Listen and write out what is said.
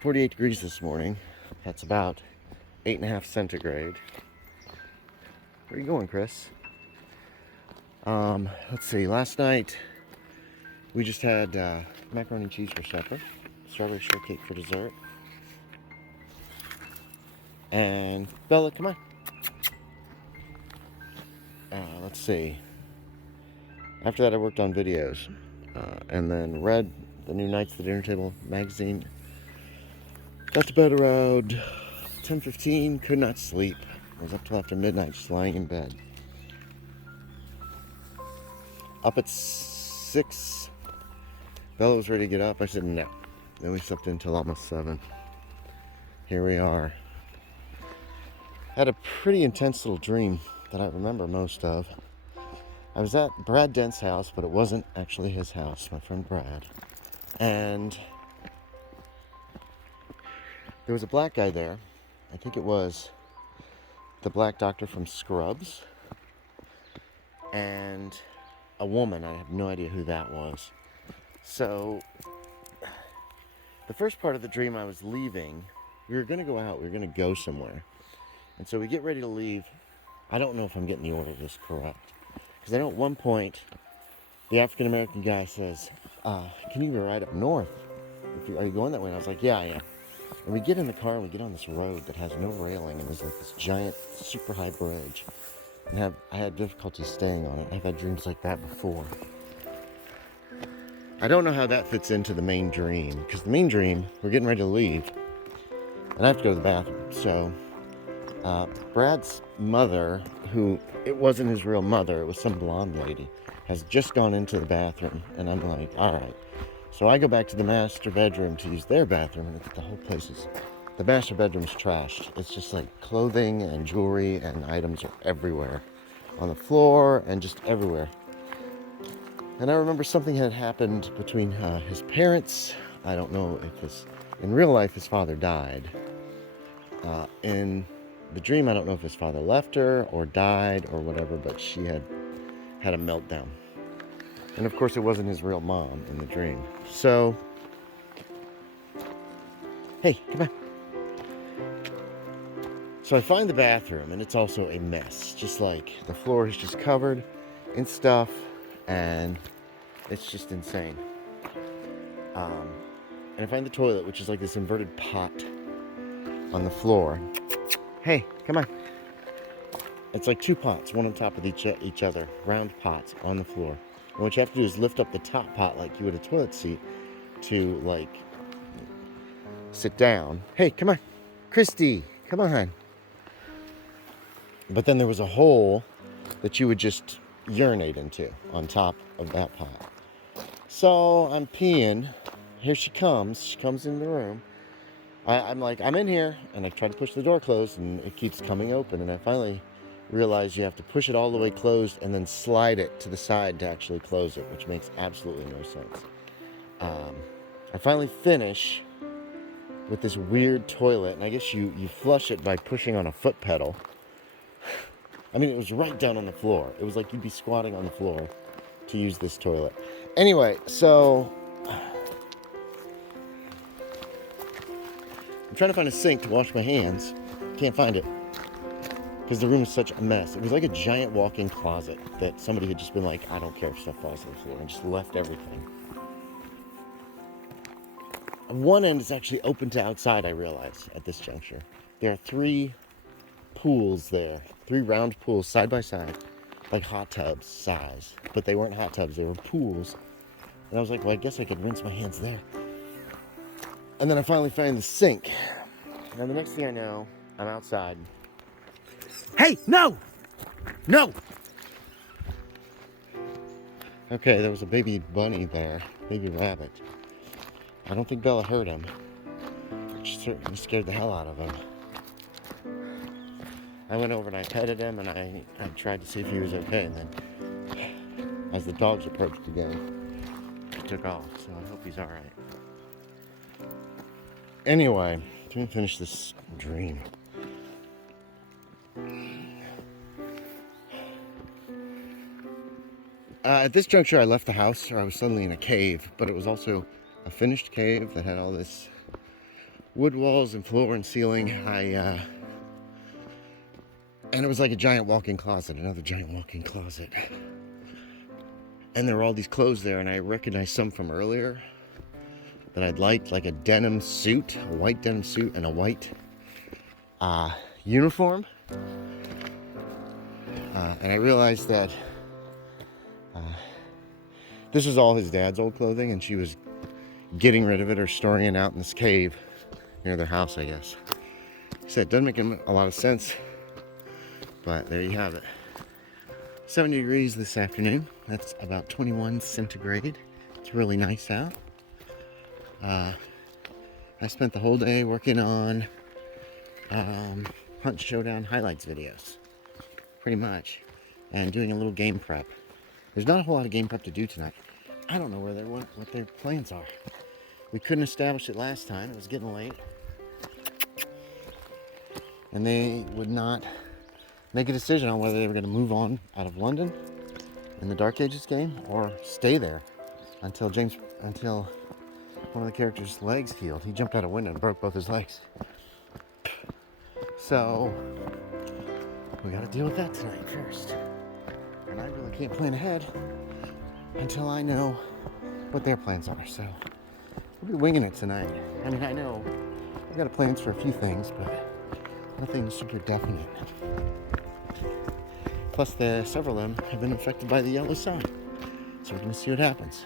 48 degrees this morning. That's about 8.5 centigrade. Where are you going, Chris? Let's see. Last night we just had macaroni and cheese for supper, strawberry shortcake for dessert, and Bella, come on. Let's see. After that, I worked on videos, and then read the new Knights at the Dinner Table magazine. Got to bed around 10:15. Could not sleep. I was up till after midnight, just lying in bed. Up at 6. Bella was ready to get up. I said no. Then we slept until almost 7. Here we are. Had a pretty intense little dream that I remember most of. I was at Brad Dent's house, but it wasn't actually his house, my friend Brad. And there was a black guy there. I think it was the black doctor from Scrubs. And a woman. I have no idea who that was. So, the first part of the dream, I was leaving. We were going to go out. We were going to go somewhere. And so we get ready to leave. I don't know if I'm getting the order of this correct. Because I know at one point, the African-American guy says, can you go right up north? Are you going that way? And I was like, yeah, I am. And we get in the car and we get on this road that has no railing. And there's like this giant, super high bridge. And I had difficulty staying on it. I've had dreams like that before. I don't know how that fits into the main dream. Because the main dream, we're getting ready to leave. And I have to go to the bathroom. So, Brad's mother, who, it wasn't his real mother, it was some blonde lady, has just gone into the bathroom. And I'm like, all right. So I go back to the master bedroom to use their bathroom. And the whole place is, the master bedroom's trashed. It's just like clothing and jewelry and items are everywhere. On the floor and just everywhere. And I remember something had happened between his parents. I don't know if in real life his father died. In the dream, I don't know if his father left her or died or whatever, but she had a meltdown. And of course, it wasn't his real mom in the dream. So, hey, come on. So I find the bathroom, and it's also a mess. Just like the floor is just covered in stuff, and it's just insane. And I find the toilet, which is like this inverted pot on the floor. Hey, come on. It's like 2 pots, one on top of each other, round pots on the floor. And what you have to do is lift up the top pot like you would a toilet seat to, like, sit down. Hey, come on. Cristi, come on. But then there was a hole that you would just urinate into on top of that pot. So I'm peeing. Here she comes. She comes in the room. I'm like, I'm in here. And I try to push the door closed, and it keeps coming open. And I finally realize you have to push it all the way closed and then slide it to the side to actually close it, which makes absolutely no sense. I finally finish with this weird toilet. And I guess you flush it by pushing on a foot pedal. I mean, it was right down on the floor. It was like you'd be squatting on the floor to use this toilet. Anyway, so I'm trying to find a sink to wash my hands. Can't find it because the room is such a mess. It was like a giant walk-in closet that somebody had just been like, I don't care if stuff falls on the floor, and just left everything. One end is actually open to outside, I realize, at this juncture. There are 3 pools there, 3 round pools side by side, like hot tubs size, but they weren't hot tubs, they were pools. And I was like, well, I guess I could rinse my hands there. And then I finally find the sink. And the next thing I know, I'm outside. Hey, no! No! Okay, there was a baby bunny there, baby rabbit. I don't think Bella heard him. She certainly scared the hell out of him. I went over and I petted him, and I tried to see if he was okay, and then as the dogs approached again, he took off, so I hope he's alright. Anyway, let me finish this dream. At this juncture, I left the house, or I was suddenly in a cave, but it was also a finished cave that had all this wood walls and floor and ceiling. And it was like a giant walk-in closet, another giant walk-in closet. And there were all these clothes there, and I recognized some from earlier that I'd liked, like a denim suit, a white denim suit, and a white uniform. And I realized that this was all his dad's old clothing, and she was getting rid of it or storing it out in this cave near their house, I guess. So it doesn't make a lot of sense, but there you have it. 70 degrees this afternoon. That's about 21 centigrade. It's really nice out. I spent the whole day working on Hunt Showdown highlights videos, pretty much, and doing a little game prep. There's not a whole lot of game prep to do tonight. I don't know what their plans are. We couldn't establish it last time. It was getting late. And they would not make a decision on whether they were going to move on out of London in the Dark Ages game or stay there until one of the characters' legs healed. He jumped out a window and broke both his legs. So we got to deal with that tonight first. And I really can't plan ahead until I know what their plans are. So we'll be winging it tonight. I mean, I know I've got plans for a few things, but nothing super definite. Plus, several of them have been affected by the yellow sign. So we're going to see what happens.